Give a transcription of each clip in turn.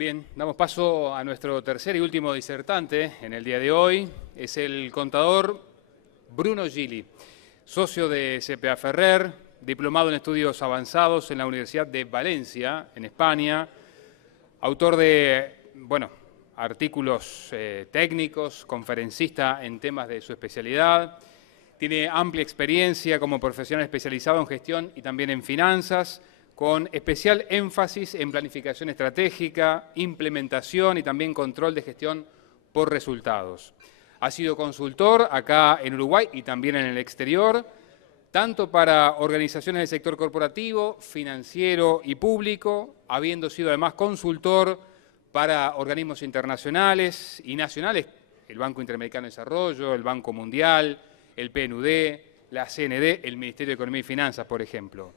Bien, damos paso a nuestro tercer y último disertante en el día de hoy. Es el contador Bruno Gili, socio de CPA Ferrer, diplomado en estudios avanzados en la Universidad de Valencia, en España, autor de, artículos técnicos, conferencista en temas de su especialidad. Tiene amplia experiencia como profesional especializado en gestión y también en finanzas, con especial énfasis en planificación estratégica, implementación y también control de gestión por resultados. Ha sido consultor acá en Uruguay y también en el exterior, tanto para organizaciones del sector corporativo, financiero y público, habiendo sido además consultor para organismos internacionales y nacionales, el Banco Interamericano de Desarrollo, el Banco Mundial, el PNUD, la CND, el Ministerio de Economía y Finanzas, por ejemplo.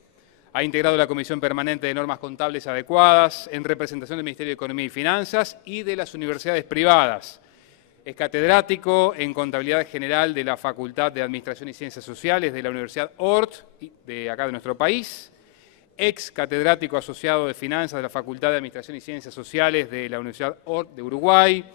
Ha integrado la Comisión Permanente de Normas Contables Adecuadas en representación del Ministerio de Economía y Finanzas y de las universidades privadas. Es catedrático en Contabilidad General de la Facultad de Administración y Ciencias Sociales de la Universidad Ort, de acá de nuestro país. Ex catedrático asociado de Finanzas de la Facultad de Administración y Ciencias Sociales de la Universidad Ort de Uruguay.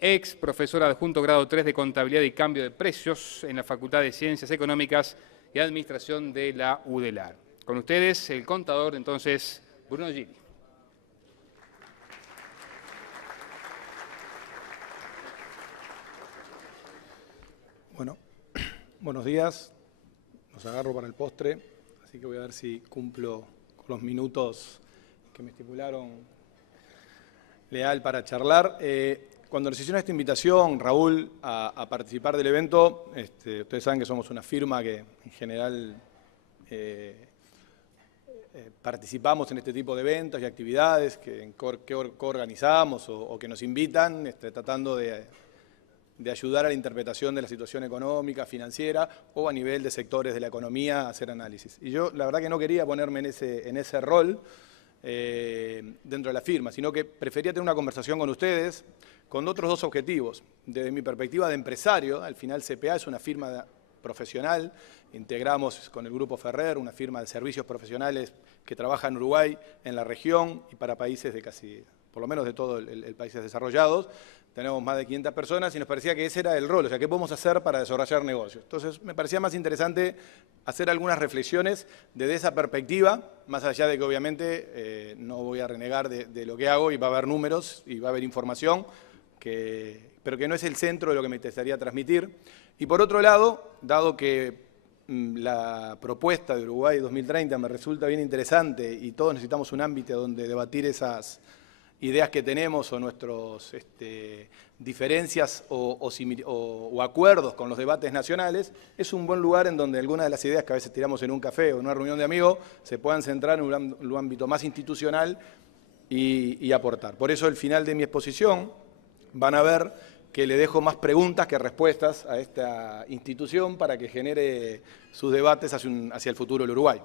Ex profesor adjunto grado 3 de Contabilidad y Cambio de Precios en la Facultad de Ciencias Económicas y Administración de la UDELAR. Con ustedes, el contador, entonces, Bruno Gili. Bueno, buenos días. Los agarro para el postre, así que voy a ver si cumplo con los minutos que me estipularon leal para charlar. Cuando nos hicieron esta invitación, Raúl, a participar del evento, ustedes saben que somos una firma que en general participamos en este tipo de eventos y actividades que organizamos o que nos invitan, tratando de ayudar a la interpretación de la situación económica, financiera o a nivel de sectores de la economía a hacer análisis. Y yo la verdad que no quería ponerme en ese rol dentro de la firma, sino que prefería tener una conversación con ustedes con otros dos objetivos. Desde mi perspectiva de empresario, al final CPA es una firma profesional, integramos con el Grupo Ferrer, una firma de servicios profesionales que trabaja en Uruguay, en la región y para países de casi, por lo menos de todo el países desarrollados. Tenemos más de 500 personas y nos parecía que ese era el rol, o sea, ¿qué podemos hacer para desarrollar negocios? Entonces, me parecía más interesante hacer algunas reflexiones desde esa perspectiva, más allá de que obviamente no voy a renegar de lo que hago y va a haber números y va a haber información, pero que no es el centro de lo que me interesaría transmitir. Y por otro lado, dado que la propuesta de Uruguay 2030 me resulta bien interesante y todos necesitamos un ámbito donde debatir esas ideas que tenemos o nuestras diferencias o acuerdos con los debates nacionales, es un buen lugar en donde algunas de las ideas que a veces tiramos en un café o en una reunión de amigos se puedan centrar en un ámbito más institucional y aportar. Por eso, al final de mi exposición van a ver que le dejo más preguntas que respuestas a esta institución para que genere sus debates hacia el futuro del Uruguay.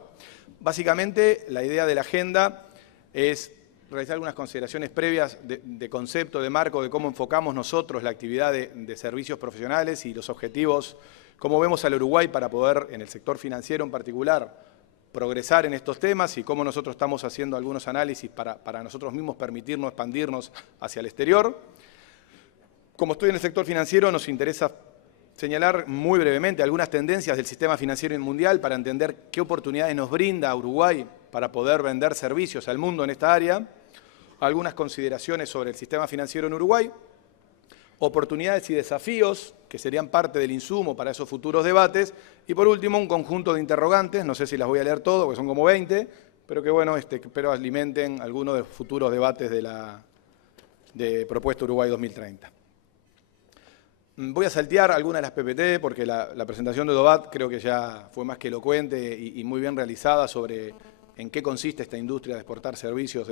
Básicamente, la idea de la agenda es realizar algunas consideraciones previas de concepto, de marco, de cómo enfocamos nosotros la actividad de servicios profesionales y los objetivos, cómo vemos al Uruguay para poder, en el sector financiero en particular, progresar en estos temas y cómo nosotros estamos haciendo algunos análisis para nosotros mismos permitirnos expandirnos hacia el exterior. Como estoy en el sector financiero, nos interesa señalar muy brevemente algunas tendencias del sistema financiero mundial para entender qué oportunidades nos brinda Uruguay para poder vender servicios al mundo en esta área, algunas consideraciones sobre el sistema financiero en Uruguay, oportunidades y desafíos que serían parte del insumo para esos futuros debates, y por último un conjunto de interrogantes, no sé si las voy a leer todo, porque son como 20, pero que bueno, espero alimenten algunos de los futuros debates de Propuesta Uruguay 2030. Voy a saltear algunas de las PPT porque la presentación de Dobat creo que ya fue más que elocuente y muy bien realizada sobre en qué consiste esta industria de exportar servicios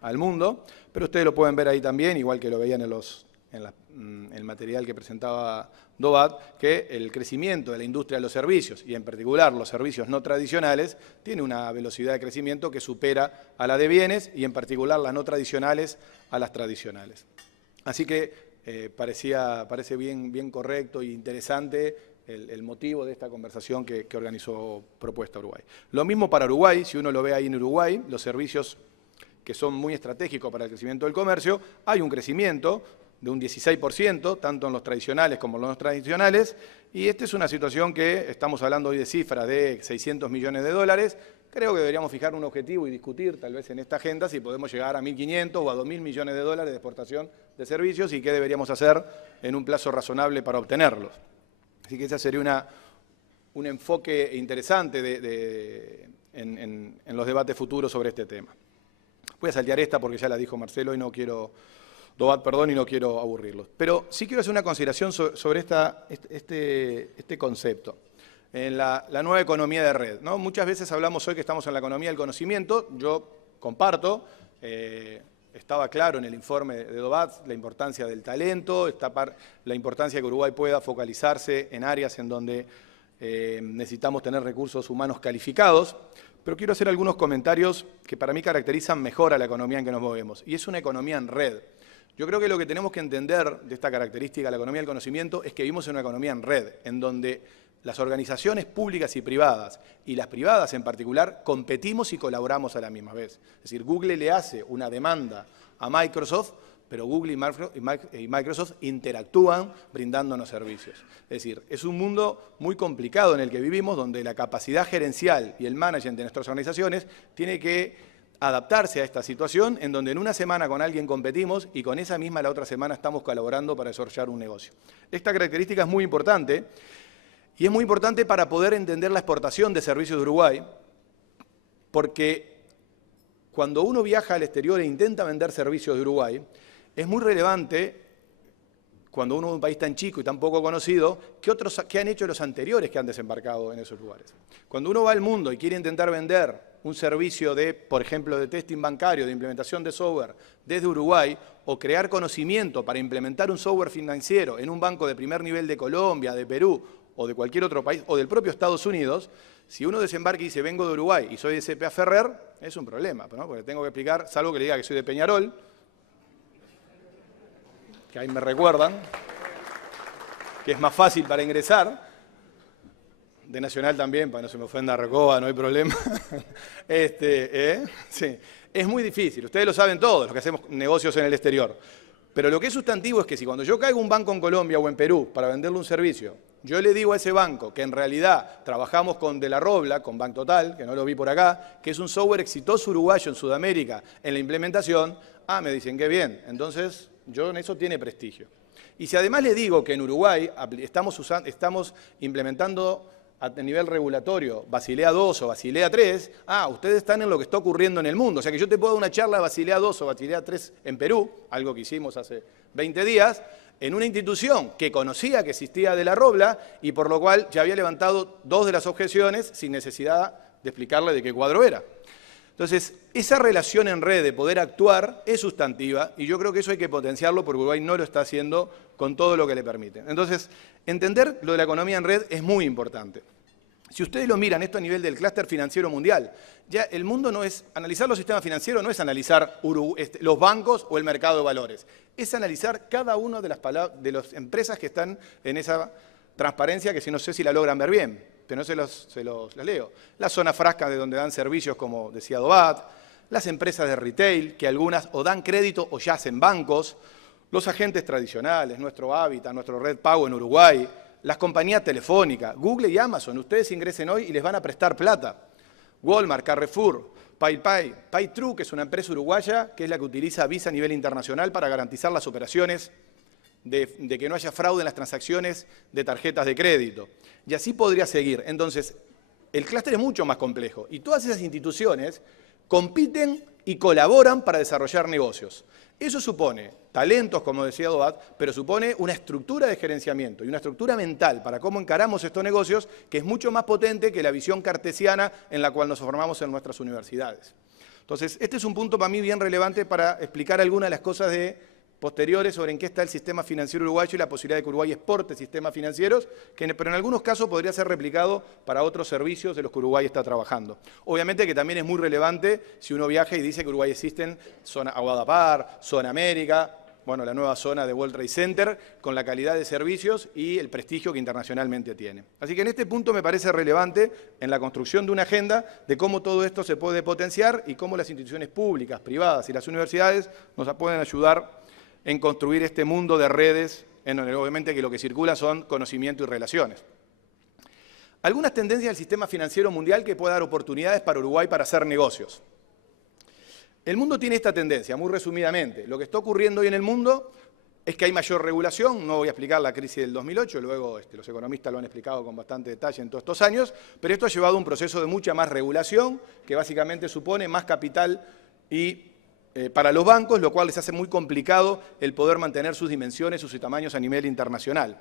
al mundo, pero ustedes lo pueden ver ahí también, igual que lo veían en el material que presentaba Dobat, que el crecimiento de la industria de los servicios, y en particular los servicios no tradicionales, tiene una velocidad de crecimiento que supera a la de bienes y en particular las no tradicionales a las tradicionales. Así que parece bien correcto e interesante el motivo de esta conversación que organizó Propuesta Uruguay. Lo mismo para Uruguay, si uno lo ve ahí en Uruguay, los servicios que son muy estratégicos para el crecimiento del comercio, hay un crecimiento de un 16%, tanto en los tradicionales como en los no tradicionales, y esta es una situación que estamos hablando hoy de cifras de 600 millones de dólares. Creo que deberíamos fijar un objetivo y discutir tal vez en esta agenda si podemos llegar a 1.500 o a 2.000 millones de dólares de exportación de servicios y qué deberíamos hacer en un plazo razonable para obtenerlos. Así que ese sería un enfoque interesante en los debates futuros sobre este tema. Voy a saltear esta porque ya la dijo Marcelo y no quiero... Dobat, perdón, y no quiero aburrirlos. Pero sí quiero hacer una consideración sobre este concepto. En la nueva economía de red, ¿no? Muchas veces hablamos hoy que estamos en la economía del conocimiento. Yo comparto, estaba claro en el informe de Dobat la importancia del talento, la importancia que Uruguay pueda focalizarse en áreas en donde necesitamos tener recursos humanos calificados. Pero quiero hacer algunos comentarios que para mí caracterizan mejor a la economía en que nos movemos. Y es una economía en red. Yo creo que lo que tenemos que entender de esta característica de la economía del conocimiento es que vivimos en una economía en red, en donde las organizaciones públicas y privadas, y las privadas en particular, competimos y colaboramos a la misma vez. Es decir, Google le hace una demanda a Microsoft, pero Google y Microsoft interactúan brindándonos servicios. Es decir, es un mundo muy complicado en el que vivimos, donde la capacidad gerencial y el management de nuestras organizaciones tiene que adaptarse a esta situación en donde en una semana con alguien competimos y con esa misma la otra semana estamos colaborando para desarrollar un negocio. Esta característica es muy importante y es muy importante para poder entender la exportación de servicios de Uruguay, porque cuando uno viaja al exterior e intenta vender servicios de Uruguay, es muy relevante, cuando uno es un país tan chico y tan poco conocido, ¿qué han hecho los anteriores que han desembarcado en esos lugares? Cuando uno va al mundo y quiere intentar vender un servicio de, por ejemplo, de testing bancario, de implementación de software desde Uruguay, o crear conocimiento para implementar un software financiero en un banco de primer nivel de Colombia, de Perú, o de cualquier otro país, o del propio Estados Unidos, si uno desembarca y dice, vengo de Uruguay y soy de CPA Ferrer, es un problema, ¿no? Porque tengo que explicar, salvo que le diga que soy de Peñarol, que ahí me recuerdan, que es más fácil para ingresar, de Nacional también, para no se me ofenda Recoba, no hay problema. Sí. Es muy difícil, ustedes lo saben todos, los que hacemos negocios en el exterior. Pero lo que es sustantivo es que si cuando yo caigo a un banco en Colombia o en Perú para venderle un servicio, yo le digo a ese banco que en realidad trabajamos con De la Robla, con Bank Total, que no lo vi por acá, que es un software exitoso uruguayo en Sudamérica en la implementación, me dicen qué bien, entonces yo en eso tiene prestigio. Y si además le digo que en Uruguay estamos implementando a nivel regulatorio Basilea II o Basilea III, ustedes están en lo que está ocurriendo en el mundo. O sea que yo te puedo dar una charla de Basilea II o Basilea III en Perú, algo que hicimos hace 20 días, en una institución que conocía que existía De la Robla y por lo cual ya había levantado 2 de las objeciones sin necesidad de explicarle de qué cuadro era. Entonces, esa relación en red de poder actuar es sustantiva y yo creo que eso hay que potenciarlo porque Uruguay no lo está haciendo con todo lo que le permite. Entonces, entender lo de la economía en red es muy importante. Si ustedes lo miran, esto a nivel del clúster financiero mundial, ya el mundo no es, analizar los sistemas financieros no es analizar los bancos o el mercado de valores, es analizar cada una de las empresas que están en esa transparencia que si no sé si la logran ver bien, pero no se los leo. La zona frasca de donde dan servicios, como decía Dobat, las empresas de retail, que algunas o dan crédito o ya hacen bancos, los agentes tradicionales, nuestro Hábitat, nuestro Red Pago en Uruguay, las compañías telefónicas, Google y Amazon, ustedes ingresen hoy y les van a prestar plata. Walmart, Carrefour, PayTrue, que es una empresa uruguaya, que es la que utiliza Visa a nivel internacional para garantizar las operaciones de que no haya fraude en las transacciones de tarjetas de crédito. Y así podría seguir. Entonces, el clúster es mucho más complejo y todas esas instituciones compiten y colaboran para desarrollar negocios. Eso supone talentos, como decía Dobat, pero supone una estructura de gerenciamiento y una estructura mental para cómo encaramos estos negocios que es mucho más potente que la visión cartesiana en la cual nos formamos en nuestras universidades. Entonces, este es un punto para mí bien relevante para explicar algunas de las cosas posteriores sobre en qué está el sistema financiero uruguayo y la posibilidad de que Uruguay exporte sistemas financieros, pero en algunos casos podría ser replicado para otros servicios de los que Uruguay está trabajando. Obviamente que también es muy relevante si uno viaja y dice que Uruguay existen zona Aguadapar, Zona América, bueno, la nueva zona de World Trade Center, con la calidad de servicios y el prestigio que internacionalmente tiene. Así que en este punto me parece relevante en la construcción de una agenda de cómo todo esto se puede potenciar y cómo las instituciones públicas, privadas y las universidades nos pueden ayudar en construir este mundo de redes, en donde obviamente que lo que circula son conocimiento y relaciones. Algunas tendencias del sistema financiero mundial que puede dar oportunidades para Uruguay para hacer negocios. El mundo tiene esta tendencia, muy resumidamente. Lo que está ocurriendo hoy en el mundo es que hay mayor regulación. No voy a explicar la crisis del 2008, luego los economistas lo han explicado con bastante detalle en todos estos años, pero esto ha llevado a un proceso de mucha más regulación, que básicamente supone más capital para los bancos, lo cual les hace muy complicado el poder mantener sus dimensiones, sus tamaños a nivel internacional.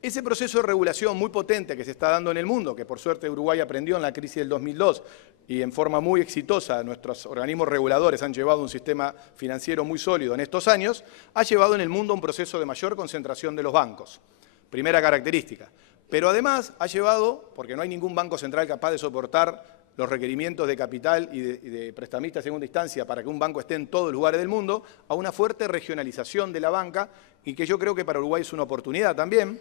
Ese proceso de regulación muy potente que se está dando en el mundo, que por suerte Uruguay aprendió en la crisis del 2002 y en forma muy exitosa nuestros organismos reguladores han llevado un sistema financiero muy sólido en estos años, ha llevado en el mundo a un proceso de mayor concentración de los bancos. Primera característica. Pero además ha llevado, porque no hay ningún banco central capaz de soportar los requerimientos de capital y de prestamistas de segunda instancia para que un banco esté en todos los lugares del mundo, a una fuerte regionalización de la banca y que yo creo que para Uruguay es una oportunidad también.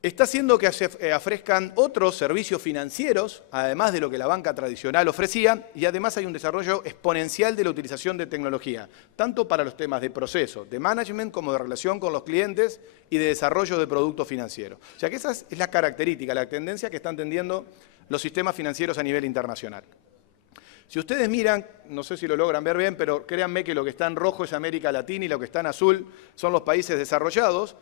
Está haciendo que se ofrezcan otros servicios financieros, además de lo que la banca tradicional ofrecía, y además hay un desarrollo exponencial de la utilización de tecnología, tanto para los temas de proceso, de management, como de relación con los clientes y de desarrollo de productos financieros. O sea que esa es la característica, la tendencia que están tendiendo los sistemas financieros a nivel internacional. Si ustedes miran, no sé si lo logran ver bien, pero créanme que lo que está en rojo es América Latina y lo que está en azul son los países desarrollados.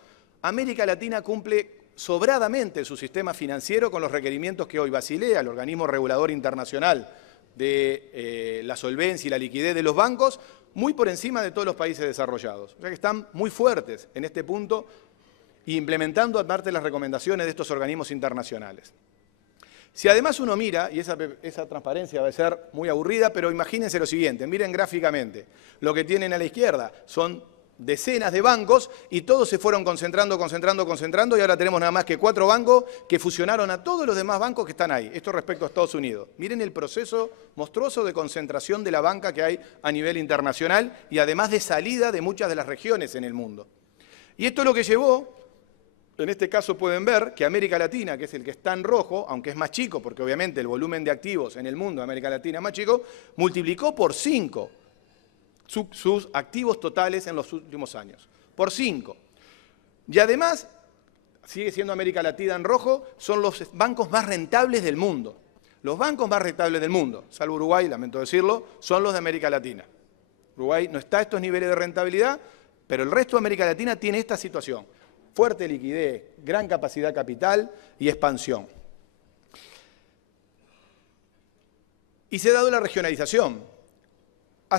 América Latina cumple sobradamente su sistema financiero con los requerimientos que hoy Basilea, el organismo regulador internacional de la solvencia y la liquidez de los bancos, muy por encima de todos los países desarrollados. O sea que están muy fuertes en este punto y implementando aparte las recomendaciones de estos organismos internacionales. Si además uno mira, y esa transparencia va a ser muy aburrida, pero imagínense lo siguiente, miren gráficamente, lo que tienen a la izquierda son decenas de bancos y todos se fueron concentrando y ahora tenemos nada más que 4 bancos que fusionaron a todos los demás bancos que están ahí. Esto respecto a Estados Unidos. Miren el proceso monstruoso de concentración de la banca que hay a nivel internacional y además de salida de muchas de las regiones en el mundo. Y esto es lo que llevó, en este caso pueden ver que América Latina, que es el que está en rojo, aunque es más chico, porque obviamente el volumen de activos en el mundo de América Latina es más chico, multiplicó por 5 sus activos totales en los últimos años, por 5. Y además, sigue siendo América Latina en rojo, son los bancos más rentables del mundo. Los bancos más rentables del mundo, salvo Uruguay, lamento decirlo, son los de América Latina. Uruguay no está a estos niveles de rentabilidad, pero el resto de América Latina tiene esta situación. Fuerte liquidez, gran capacidad capital y expansión. Y se ha dado la regionalización.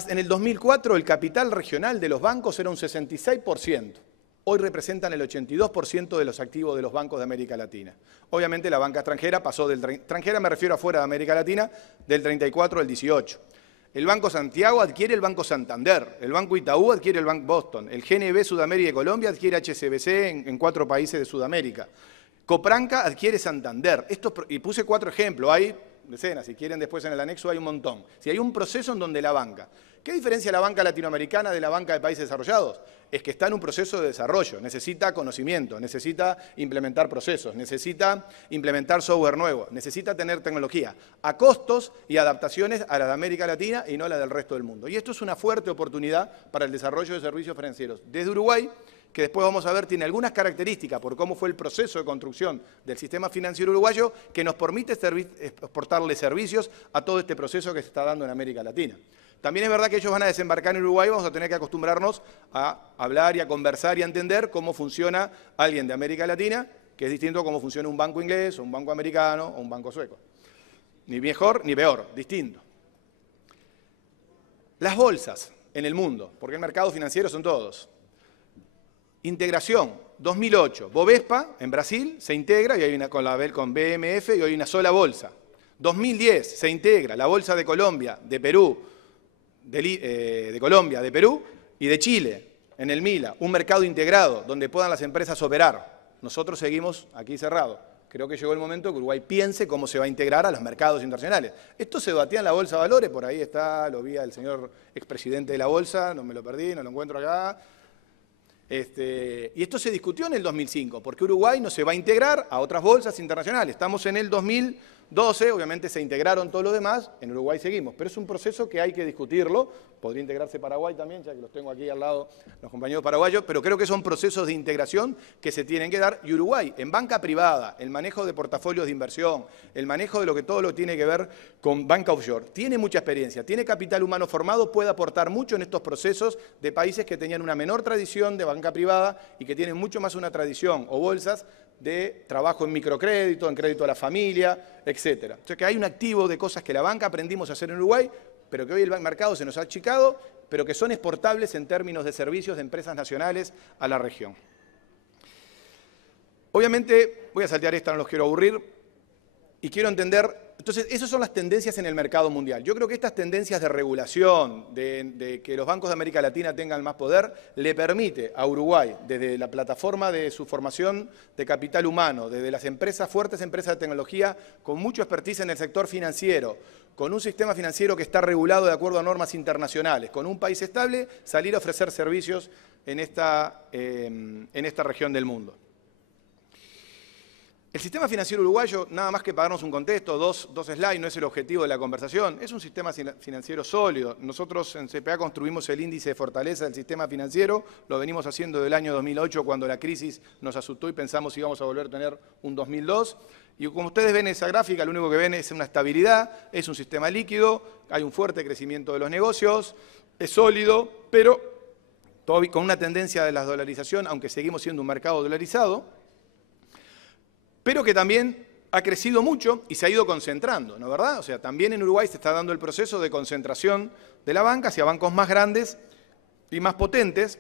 En el 2004 el capital regional de los bancos era un 66%. Hoy representan el 82% de los activos de los bancos de América Latina. Obviamente la banca extranjera pasó extranjera me refiero afuera de América Latina, del 34 al 18. El Banco Santiago adquiere el Banco Santander, el Banco Itaú adquiere el Banco Boston, el GNB Sudamérica y Colombia adquiere HSBC en 4 países de Sudamérica. Copranca adquiere Santander. Y puse 4 ejemplos, hay decenas, si quieren después en el anexo hay un montón. Si hay un proceso en donde la banca. ¿Qué diferencia la banca latinoamericana de la banca de países desarrollados? Es que está en un proceso de desarrollo, necesita conocimiento, necesita implementar procesos, necesita implementar software nuevo, necesita tener tecnología a costos y adaptaciones a la de América Latina y no a la del resto del mundo. Y esto es una fuerte oportunidad para el desarrollo de servicios financieros desde Uruguay, que después vamos a ver tiene algunas características por cómo fue el proceso de construcción del sistema financiero uruguayo que nos permite exportarle servicios a todo este proceso que se está dando en América Latina. También es verdad que ellos van a desembarcar en Uruguay, vamos a tener que acostumbrarnos a hablar y a conversar y a entender cómo funciona alguien de América Latina, que es distinto a cómo funciona un banco inglés, o un banco americano, o un banco sueco. Ni mejor ni peor, distinto. Las bolsas en el mundo, porque el mercado financiero son todos. Integración, 2008, Bovespa en Brasil se integra y hay una con BMF y hoy hay una sola bolsa. 2010 se integra la bolsa de Colombia, de Perú, de Colombia, de Perú y de Chile, en el MILA, un mercado integrado donde puedan las empresas operar. Nosotros seguimos aquí cerrados. Creo que llegó el momento que Uruguay piense cómo se va a integrar a los mercados internacionales. Esto se debatía en la Bolsa de Valores, por ahí está, lo vi al señor expresidente de la Bolsa, no me lo perdí, no lo encuentro acá. Y esto se discutió en el 2005, porque Uruguay no se va a integrar a otras bolsas internacionales. Estamos en el 2012, obviamente se integraron todos los demás, en Uruguay seguimos, pero es un proceso que hay que discutirlo. Podría integrarse Paraguay también, ya que los tengo aquí al lado los compañeros paraguayos, pero creo que son procesos de integración que se tienen que dar. Y Uruguay, en banca privada, el manejo de portafolios de inversión, el manejo de todo lo que tiene que ver con banca offshore, tiene mucha experiencia, tiene capital humano formado, puede aportar mucho en estos procesos de países que tenían una menor tradición de banca privada y que tienen mucho más una tradición o bolsas de trabajo en microcrédito, en crédito a la familia, etc. O sea que hay un activo de cosas que la banca aprendimos a hacer en Uruguay, pero que hoy el mercado se nos ha achicado, pero que son exportables en términos de servicios de empresas nacionales a la región. Obviamente, voy a saltear esta, no los quiero aburrir, y quiero entender, entonces, esas son las tendencias en el mercado mundial. Yo creo que estas tendencias de regulación, de que los bancos de América Latina tengan más poder, le permite a Uruguay, desde la plataforma de su formación de capital humano, desde las empresas, fuertes empresas de tecnología, con mucho expertise en el sector financiero, con un sistema financiero que está regulado de acuerdo a normas internacionales, con un país estable, salir a ofrecer servicios en esta región del mundo. El sistema financiero uruguayo, nada más que para darnos un contexto, dos slides, no es el objetivo de la conversación, es un sistema financiero sólido. Nosotros en CPA construimos el índice de fortaleza del sistema financiero, lo venimos haciendo del año 2008 cuando la crisis nos asustó y pensamos si íbamos a volver a tener un 2002. Y como ustedes ven esa gráfica, lo único que ven es una estabilidad, es un sistema líquido, hay un fuerte crecimiento de los negocios, es sólido, pero todavía con una tendencia de la dolarización, aunque seguimos siendo un mercado dolarizado, pero que también ha crecido mucho y se ha ido concentrando, ¿no es verdad? O sea, también en Uruguay se está dando el proceso de concentración de la banca hacia bancos más grandes y más potentes.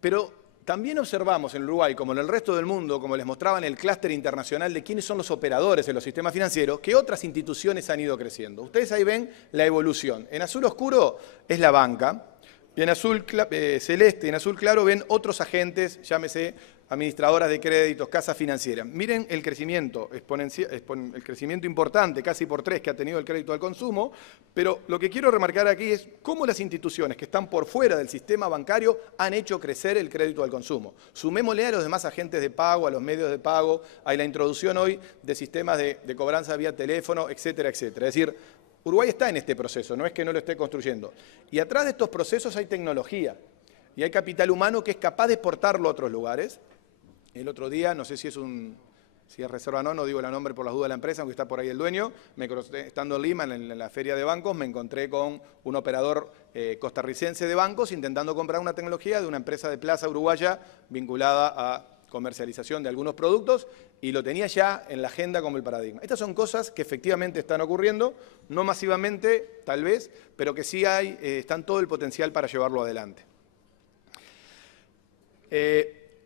Pero también observamos en Uruguay, como en el resto del mundo, como les mostraba en el clúster internacional de quiénes son los operadores en los sistemas financieros, que otras instituciones han ido creciendo. Ustedes ahí ven la evolución. En azul oscuro es la banca, y en azul celeste y en azul claro ven otros agentes, llámese administradoras de créditos, casas financieras. Miren el crecimiento el crecimiento importante, casi por 3, que ha tenido el crédito al consumo, pero lo que quiero remarcar aquí es cómo las instituciones que están por fuera del sistema bancario han hecho crecer el crédito al consumo. Sumémosle a los demás agentes de pago, a los medios de pago, a la introducción hoy de sistemas de cobranza vía teléfono, etcétera, etcétera. Es decir, Uruguay está en este proceso, no es que no lo esté construyendo. Y atrás de estos procesos hay tecnología y hay capital humano que es capaz de exportarlo a otros lugares. El otro día, no sé si es reserva o no digo el nombre por las dudas de la empresa, aunque está por ahí el dueño, estando en Lima, en la feria de bancos, me encontré con un operador costarricense de bancos intentando comprar una tecnología de una empresa de plaza uruguaya vinculada a comercialización de algunos productos y lo tenía ya en la agenda como el paradigma. Estas son cosas que efectivamente están ocurriendo, no masivamente tal vez, pero que sí están todo el potencial para llevarlo adelante.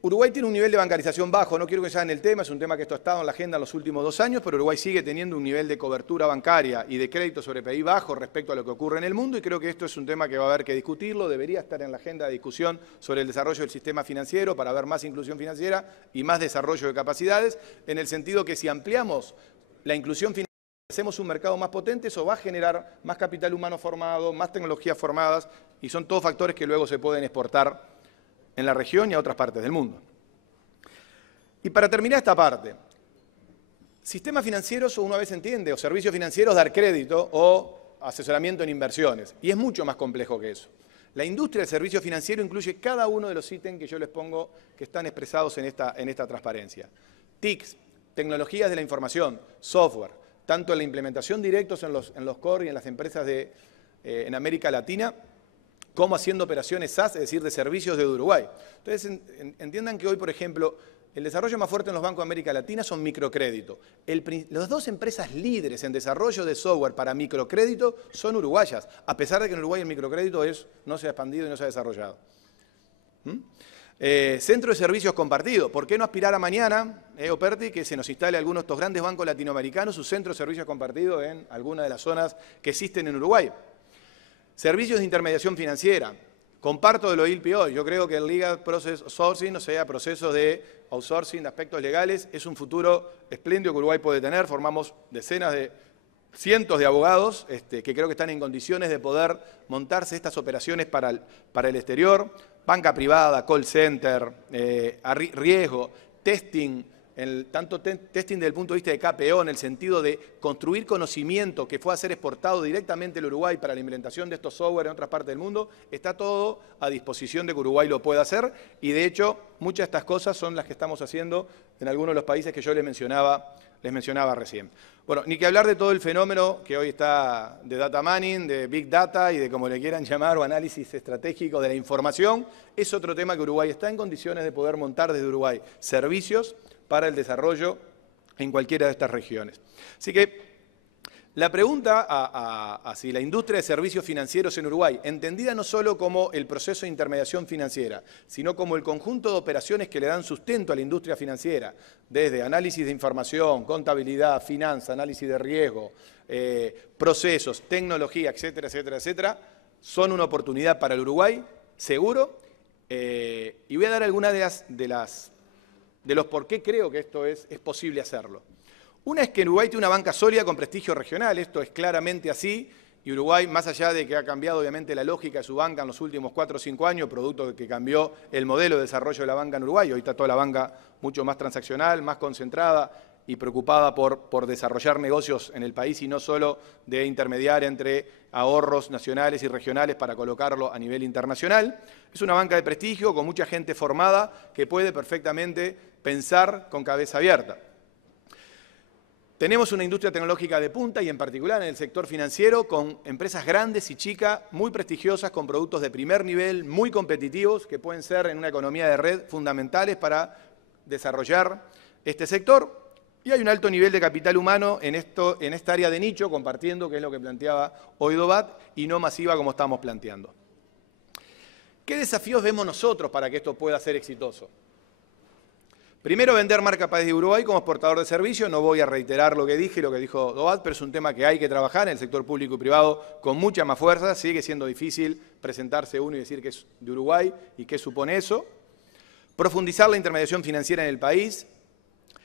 Uruguay tiene un nivel de bancarización bajo, no quiero que sean el tema, es un tema que esto ha estado en la agenda en los últimos 2 años, pero Uruguay sigue teniendo un nivel de cobertura bancaria y de crédito sobre PIB bajo respecto a lo que ocurre en el mundo y creo que esto es un tema que va a haber que discutirlo, debería estar en la agenda de discusión sobre el desarrollo del sistema financiero para ver más inclusión financiera y más desarrollo de capacidades, en el sentido que si ampliamos la inclusión financiera, hacemos un mercado más potente, eso va a generar más capital humano formado, más tecnologías formadas y son todos factores que luego se pueden exportar en la región y a otras partes del mundo. Y para terminar esta parte, sistemas financieros, una vez entiende, o servicios financieros, dar crédito o asesoramiento en inversiones. Y es mucho más complejo que eso. La industria del servicio financiero incluye cada uno de los ítems que yo les pongo que están expresados en esta transparencia. TICs, tecnologías de la información, software, tanto en la implementación directos en los core y en las empresas en América Latina, como haciendo operaciones SaaS, es decir, de servicios de Uruguay. Entonces, entiendan que hoy, por ejemplo, el desarrollo más fuerte en los bancos de América Latina son microcrédito. Las 2 empresas líderes en desarrollo de software para microcrédito son uruguayas, a pesar de que en Uruguay el microcrédito no se ha expandido y no se ha desarrollado. Centro de servicios compartido. ¿Por qué no aspirar a mañana, Operti, que se nos instale alguno de estos grandes bancos latinoamericanos su centro de servicios compartido en alguna de las zonas que existen en Uruguay? Servicios de intermediación financiera. Comparto de lo ILPO. Yo creo que el Legal Process Outsourcing, o sea, procesos de outsourcing de aspectos legales, es un futuro espléndido que Uruguay puede tener. Formamos decenas de cientos de abogados que creo que están en condiciones de poder montarse estas operaciones para el exterior, banca privada, call center, riesgo, testing, tanto testing desde el punto de vista de KPO, en el sentido de construir conocimiento que pueda ser exportado directamente al Uruguay para la implementación de estos software en otras partes del mundo, está todo a disposición de que Uruguay lo pueda hacer y de hecho muchas de estas cosas son las que estamos haciendo en algunos de los países que yo les mencionaba recién. Bueno, ni que hablar de todo el fenómeno que hoy está de data mining, de big data y de como le quieran llamar, o análisis estratégico de la información, es otro tema que Uruguay está en condiciones de poder montar desde Uruguay servicios para el desarrollo en cualquiera de estas regiones. Así que la pregunta a si la industria de servicios financieros en Uruguay, entendida no solo como el proceso de intermediación financiera, sino como el conjunto de operaciones que le dan sustento a la industria financiera, desde análisis de información, contabilidad, finanza, análisis de riesgo, procesos, tecnología, etcétera, etcétera, etcétera, son una oportunidad para el Uruguay, seguro, y voy a dar algunas de los por qué creo que esto es posible hacerlo. Una es que Uruguay tiene una banca sólida con prestigio regional, esto es claramente así, y Uruguay, más allá de que ha cambiado obviamente la lógica de su banca en los últimos 4 o 5 años, producto de que cambió el modelo de desarrollo de la banca en Uruguay, hoy está toda la banca mucho más transaccional, más concentrada y preocupada por desarrollar negocios en el país y no solo de intermediar entre ahorros nacionales y regionales para colocarlo a nivel internacional. Es una banca de prestigio con mucha gente formada que puede perfectamente pensar con cabeza abierta. Tenemos una industria tecnológica de punta y en particular en el sector financiero con empresas grandes y chicas, muy prestigiosas, con productos de primer nivel, muy competitivos, que pueden ser en una economía de red fundamentales para desarrollar este sector. Y hay un alto nivel de capital humano en esta área de nicho, compartiendo, que es lo que planteaba hoy Dobat, y no masiva como estamos planteando. ¿Qué desafíos vemos nosotros para que esto pueda ser exitoso? Primero, vender marca país de Uruguay como exportador de servicios. No voy a reiterar lo que dije y lo que dijo Dobat, pero es un tema que hay que trabajar en el sector público y privado con mucha más fuerza. Sigue siendo difícil presentarse uno y decir que es de Uruguay y qué supone eso. Profundizar la intermediación financiera en el país.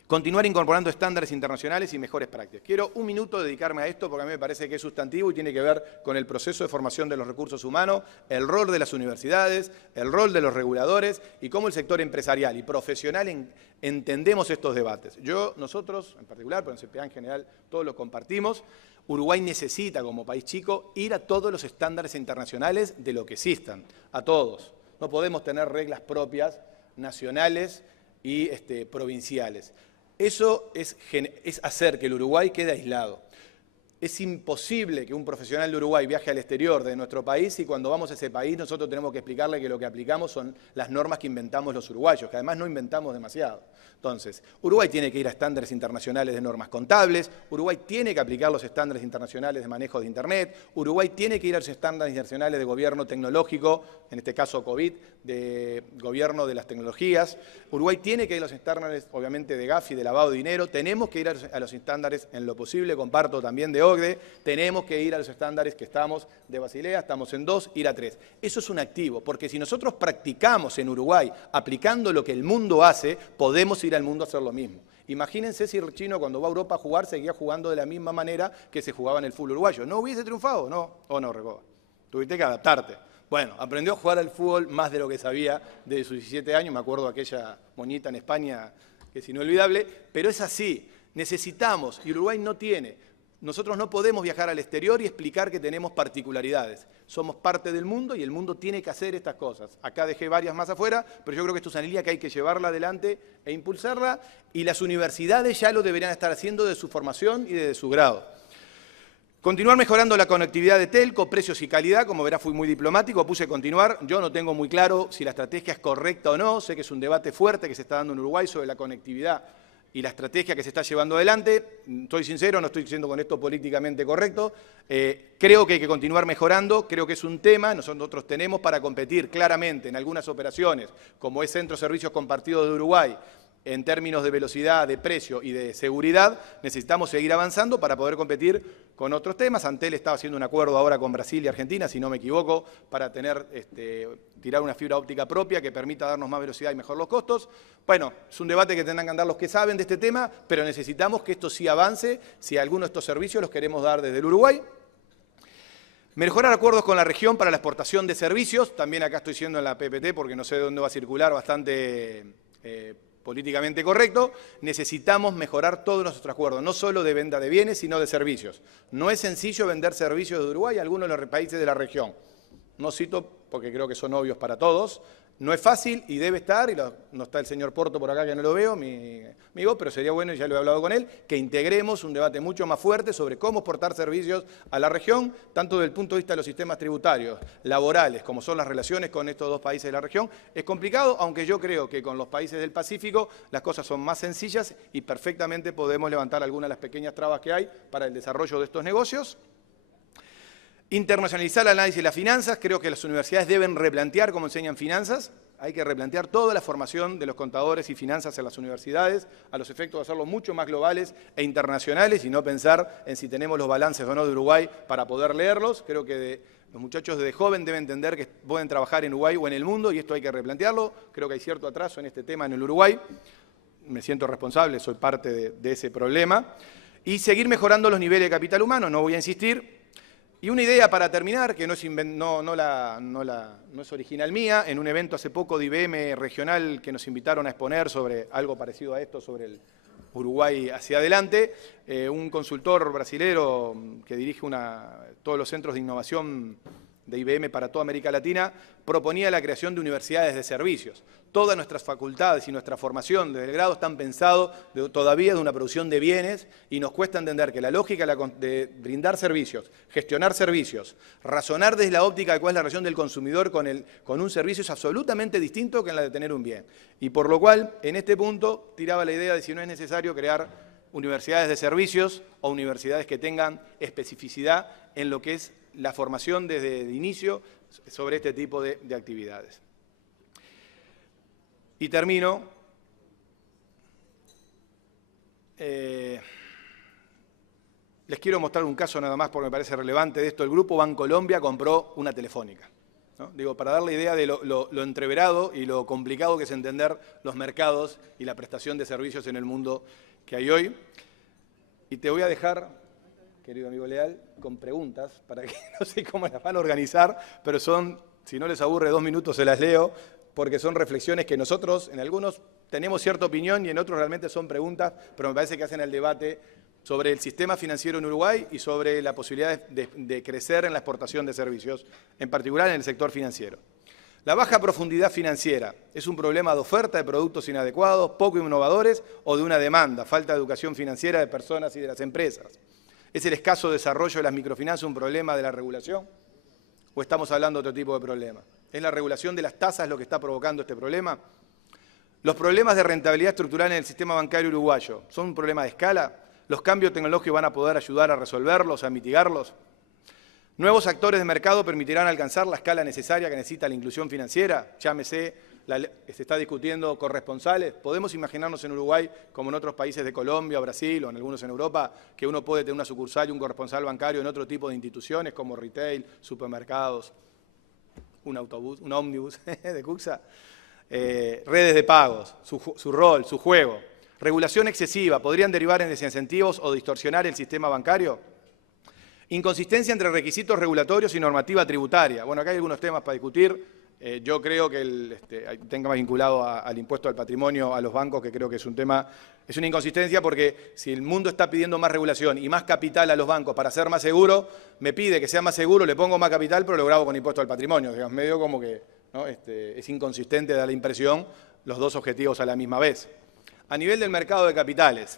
Continuar incorporando estándares internacionales y mejores prácticas. Quiero un minuto dedicarme a esto porque a mí me parece que es sustantivo y tiene que ver con el proceso de formación de los recursos humanos, el rol de las universidades, el rol de los reguladores y cómo el sector empresarial y profesional entendemos estos debates. Nosotros en particular, pero en CPA en general todos lo compartimos, Uruguay necesita como país chico ir a todos los estándares internacionales de lo que existan, a todos. No podemos tener reglas propias, nacionales y provinciales. Eso es hacer que el Uruguay quede aislado. Es imposible que un profesional de Uruguay viaje al exterior de nuestro país y cuando vamos a ese país nosotros tenemos que explicarle que lo que aplicamos son las normas que inventamos los uruguayos, que además no inventamos demasiado. Entonces, Uruguay tiene que ir a estándares internacionales de normas contables, Uruguay tiene que aplicar los estándares internacionales de manejo de Internet, Uruguay tiene que ir a los estándares internacionales de gobierno tecnológico, en este caso COVID, de gobierno de las tecnologías, Uruguay tiene que ir a los estándares, obviamente, de GAFI, de lavado de dinero, tenemos que ir a los estándares en lo posible, comparto también de OCDE, tenemos que ir a los estándares que estamos de Basilea, estamos en 2, ir a 3. Eso es un activo, porque si nosotros practicamos en Uruguay, aplicando lo que el mundo hace, podemos ir al mundo a hacer lo mismo. Imagínense si el chino cuando va a Europa a jugar seguía jugando de la misma manera que se jugaba en el fútbol uruguayo. ¿No hubiese triunfado? No. ¿O no, Recoba? Tuviste que adaptarte. Bueno, aprendió a jugar al fútbol más de lo que sabía desde sus 17 años. Me acuerdo de aquella moñita en España que es inolvidable. Pero es así. Necesitamos, y Uruguay no tiene. Nosotros no podemos viajar al exterior y explicar que tenemos particularidades. Somos parte del mundo y el mundo tiene que hacer estas cosas. Acá dejé varias más afuera, pero yo creo que esto es una línea que hay que llevarla adelante e impulsarla, y las universidades ya lo deberían estar haciendo de su formación y de su grado. Continuar mejorando la conectividad de telco, precios y calidad. Como verá, fui muy diplomático, puse continuar. Yo no tengo muy claro si la estrategia es correcta o no. Sé que es un debate fuerte que se está dando en Uruguay sobre la conectividad y la estrategia que se está llevando adelante. Estoy sincero, no estoy siendo con esto políticamente correcto. Creo que hay que continuar mejorando, creo que es un tema, nosotros tenemos para competir claramente en algunas operaciones, como es Centro de Servicios Compartidos de Uruguay, en términos de velocidad, de precio y de seguridad, necesitamos seguir avanzando para poder competir con otros temas. Antel está haciendo un acuerdo ahora con Brasil y Argentina, si no me equivoco, para tirar una fibra óptica propia que permita darnos más velocidad y mejor los costos. Bueno, es un debate que tendrán que andar los que saben de este tema, pero necesitamos que esto sí avance si alguno de estos servicios los queremos dar desde el Uruguay. Mejorar acuerdos con la región para la exportación de servicios. También acá estoy siendo en la PPT porque no sé de dónde va a circular, bastante políticamente correcto. Necesitamos mejorar todos nuestros acuerdos, no solo de venta de bienes, sino de servicios. No es sencillo vender servicios de Uruguay a algunos de los países de la región. No cito porque creo que son obvios para todos. No es fácil y debe estar, y no está el señor Porto por acá que no lo veo, mi amigo, pero sería bueno, y ya lo he hablado con él, que integremos un debate mucho más fuerte sobre cómo exportar servicios a la región, tanto desde el punto de vista de los sistemas tributarios, laborales, como son las relaciones con estos dos países de la región. Es complicado, aunque yo creo que con los países del Pacífico las cosas son más sencillas y perfectamente podemos levantar algunas de las pequeñas trabas que hay para el desarrollo de estos negocios. Internacionalizar el análisis de las finanzas. Creo que las universidades deben replantear cómo enseñan finanzas. Hay que replantear toda la formación de los contadores y finanzas en las universidades, a los efectos de hacerlo mucho más globales e internacionales y no pensar en si tenemos los balances o no de Uruguay para poder leerlos. Creo que los muchachos desde joven deben entender que pueden trabajar en Uruguay o en el mundo y esto hay que replantearlo. Creo que hay cierto atraso en este tema en el Uruguay. Me siento responsable, soy parte de ese problema. Y seguir mejorando los niveles de capital humano, no voy a insistir. Y una idea para terminar, que no es original mía, en un evento hace poco de IBM regional que nos invitaron a exponer sobre algo parecido a esto, sobre el Uruguay hacia adelante, un consultor brasilero que dirige todos los centros de innovación de IBM para toda América Latina, proponía la creación de universidades de servicios. Todas nuestras facultades y nuestra formación desde el grado están pensados todavía de una producción de bienes y nos cuesta entender que la lógica de brindar servicios, gestionar servicios, razonar desde la óptica de cuál es la relación del consumidor con un servicio es absolutamente distinto que en la de tener un bien. Y por lo cual, en este punto, tiraba la idea de si no es necesario crear universidades de servicios o universidades que tengan especificidad en lo que es la formación desde el inicio sobre este tipo de actividades. Y termino. Les quiero mostrar un caso nada más porque me parece relevante de esto. El Grupo Bancolombia compró una telefónica, ¿no? Digo, para dar la idea de lo entreverado y lo complicado que es entender los mercados y la prestación de servicios en el mundo que hay hoy. Y te voy a dejar, querido amigo Leal, con preguntas, para que no sé cómo las van a organizar, pero son, si no les aburre 2 minutos se las leo, porque son reflexiones que nosotros, en algunos tenemos cierta opinión y en otros realmente son preguntas, pero me parece que hacen el debate sobre el sistema financiero en Uruguay y sobre la posibilidad de crecer en la exportación de servicios, en particular en el sector financiero. La baja profundidad financiera es un problema de oferta de productos inadecuados, poco innovadores o de una demanda, falta de educación financiera de personas y de las empresas. ¿Es el escaso desarrollo de las microfinanzas un problema de la regulación? ¿O estamos hablando de otro tipo de problema? ¿Es la regulación de las tasas lo que está provocando este problema? ¿Los problemas de rentabilidad estructural en el sistema bancario uruguayo son un problema de escala? ¿Los cambios tecnológicos van a poder ayudar a resolverlos, a mitigarlos? ¿Nuevos actores de mercado permitirán alcanzar la escala necesaria que necesita la inclusión financiera? Llámese, se está discutiendo corresponsales. ¿Podemos imaginarnos en Uruguay, como en otros países de Colombia, Brasil o en algunos en Europa, que uno puede tener una sucursal y un corresponsal bancario en otro tipo de instituciones como retail, supermercados, un autobús, un ómnibus de Cuxa? Redes de pagos, su rol, su juego. Regulación excesiva, ¿podrían derivar en desincentivos o distorsionar el sistema bancario? Inconsistencia entre requisitos regulatorios y normativa tributaria. Bueno, acá hay algunos temas para discutir. Yo creo que tenga más vinculado al impuesto al patrimonio, a los bancos, que creo que es un tema, es una inconsistencia porque si el mundo está pidiendo más regulación y más capital a los bancos para ser más seguro, me pide que sea más seguro, le pongo más capital, pero lo grabo con impuesto al patrimonio. Digamos, medio como que, ¿no? Es inconsistente, da la impresión, los dos objetivos a la misma vez. A nivel del mercado de capitales,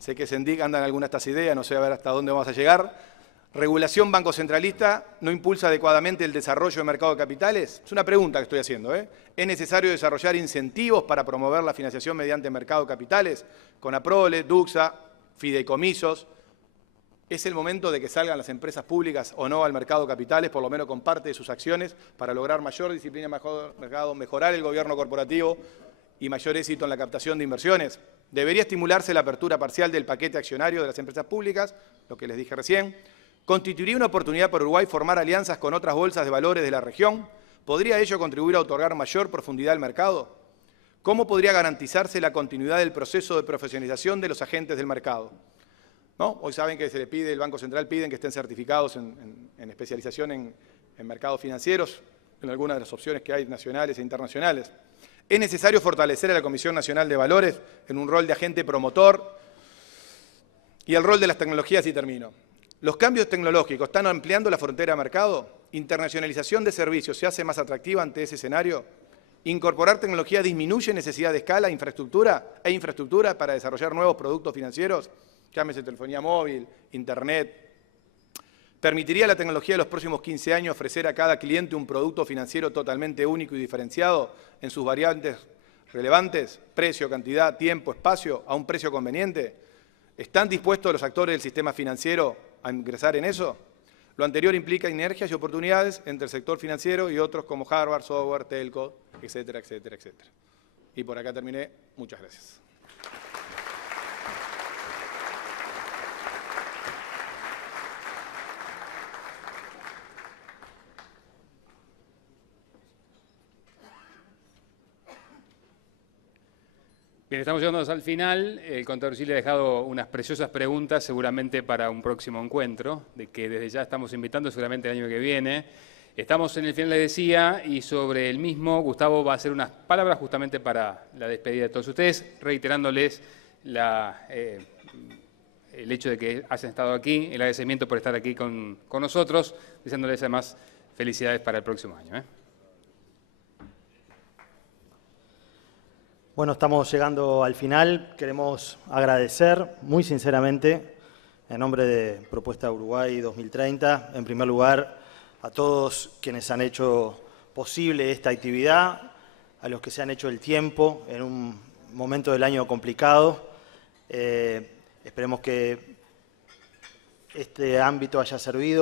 sé que Sendic andan algunas de estas ideas, no sé a ver hasta dónde vamos a llegar. ¿Regulación bancocentralista no impulsa adecuadamente el desarrollo del mercado de capitales? Es una pregunta que estoy haciendo, ¿eh? ¿Es necesario desarrollar incentivos para promover la financiación mediante mercado de capitales? Conaprole, Duxa, fideicomisos. ¿Es el momento de que salgan las empresas públicas o no al mercado de capitales, por lo menos con parte de sus acciones, para lograr mayor disciplina de mercado, mejorar el gobierno corporativo y mayor éxito en la captación de inversiones. Debería estimularse la apertura parcial del paquete accionario de las empresas públicas, lo que les dije recién. Constituiría una oportunidad para Uruguay formar alianzas con otras bolsas de valores de la región. ¿Podría ello contribuir a otorgar mayor profundidad al mercado? ¿Cómo podría garantizarse la continuidad del proceso de profesionalización de los agentes del mercado? ¿No? Hoy saben que se le pide, el Banco Central piden que estén certificados en especialización en mercados financieros, en algunas de las opciones que hay nacionales e internacionales. Es necesario fortalecer a la Comisión Nacional de Valores en un rol de agente promotor y el rol de las tecnologías, y termino. Los cambios tecnológicos están ampliando la frontera de mercado. Internacionalización de servicios se hace más atractiva ante ese escenario. Incorporar tecnología disminuye necesidad de escala e infraestructura para desarrollar nuevos productos financieros, llámese telefonía móvil, internet. ¿Permitiría la tecnología de los próximos 15 años ofrecer a cada cliente un producto financiero totalmente único y diferenciado en sus variantes relevantes, precio, cantidad, tiempo, espacio, a un precio conveniente? ¿Están dispuestos los actores del sistema financiero a ingresar en eso? Lo anterior implica sinergias y oportunidades entre el sector financiero y otros como hardware, software, telco, etcétera, etcétera, etcétera. Y por acá terminé. Muchas gracias. Bien, estamos llegando al final. El contador Gili ha dejado unas preciosas preguntas, seguramente para un próximo encuentro, de que desde ya estamos invitando seguramente el año que viene. Estamos en el final, les decía, y sobre el mismo, Gustavo va a hacer unas palabras justamente para la despedida de todos ustedes, reiterándoles el hecho de que hayan estado aquí, el agradecimiento por estar aquí con nosotros, deseándoles además felicidades para el próximo año. Bueno, estamos llegando al final. Queremos agradecer muy sinceramente, en nombre de Propuesta Uruguay 2030, en primer lugar, a todos quienes han hecho posible esta actividad, a los que se han hecho el tiempo en un momento del año complicado. Esperemos que este ámbito haya servido